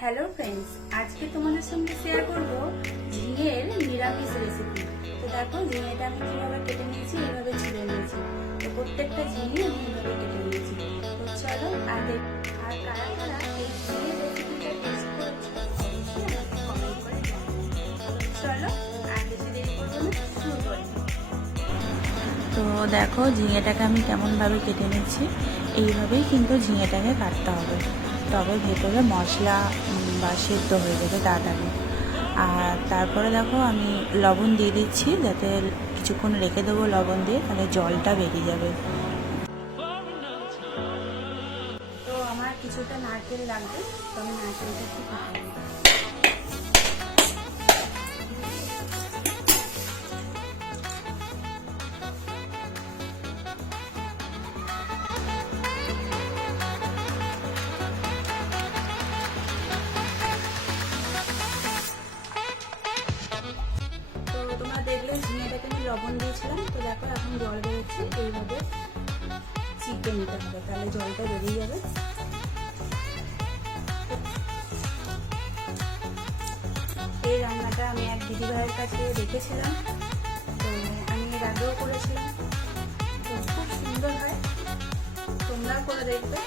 Hello friends, আজকে তোমাদের সঙ্গে শেয়ার করব ঝিঙের নিরামিষ রেসিপি। তো দেখো, ঝিঙেটা আমি কীভাবে কেটে নিয়েছি, এইভাবে ছিঁড়ে নিয়েছি। তো প্রত্যেকটা ঝিঙে আমি এইভাবে কেটে নিয়েছি। তো চলো, আর কারা কারা এই ঝিঙের রেসিপিটা টেস্ট করেছো অবশ্যই আমাকে কমেন্ট করে জানাবে। চলো, আর বেশি দেরি করবো না, শুরু করি। তো দেখো, ঝিঙেটাকে আমি কেমনভাবে কেটে নিচ্ছি। এইভাবেই কিন্তু ঝিঙেটাকে কাটতে হবে, তবে ভেতরে মশলা বা সেদ্ধ হয়ে যাবে তাড়াতাড়ি। আর তারপরে দেখো, আমি লবণ দিয়ে দিচ্ছি, যাতে কিছুক্ষণ রেখে দেবো লবণ দিয়ে, তাহলে জলটা বেরিয়ে যাবে। তো আমার কিছুটা নারকেল লাগবে, তো আমি নারকেলটা একটু ফাটিয়ে দিই। তো তোমরা দেখলে ঝিঙেটাকে আমি লবণ দিয়েছিলাম। তো দেখো, এখন জল বেরোচ্ছে, এইভাবে চিপে নিতে হবে, তাহলে জলটা বেরিয়ে যাবে। এই রান্নাটা আমি এক দিদিভাইয়ের কাছে দেখেছিলাম, তো আমি এর আগেও করেছিলাম। তো খুব সুন্দর হয়, তোমরাও করে দেখবে।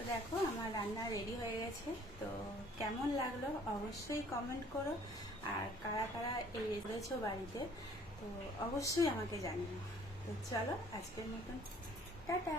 তো দেখো, আমার রান্না রেডি হয়ে গেছে। তো কেমন লাগলো অবশ্যই কমেন্ট করো, আর কারা কারা এই করেছো বাড়িতে, তো অবশ্যই আমাকে জানিও। তো চলো, আজকের মতন টাটা।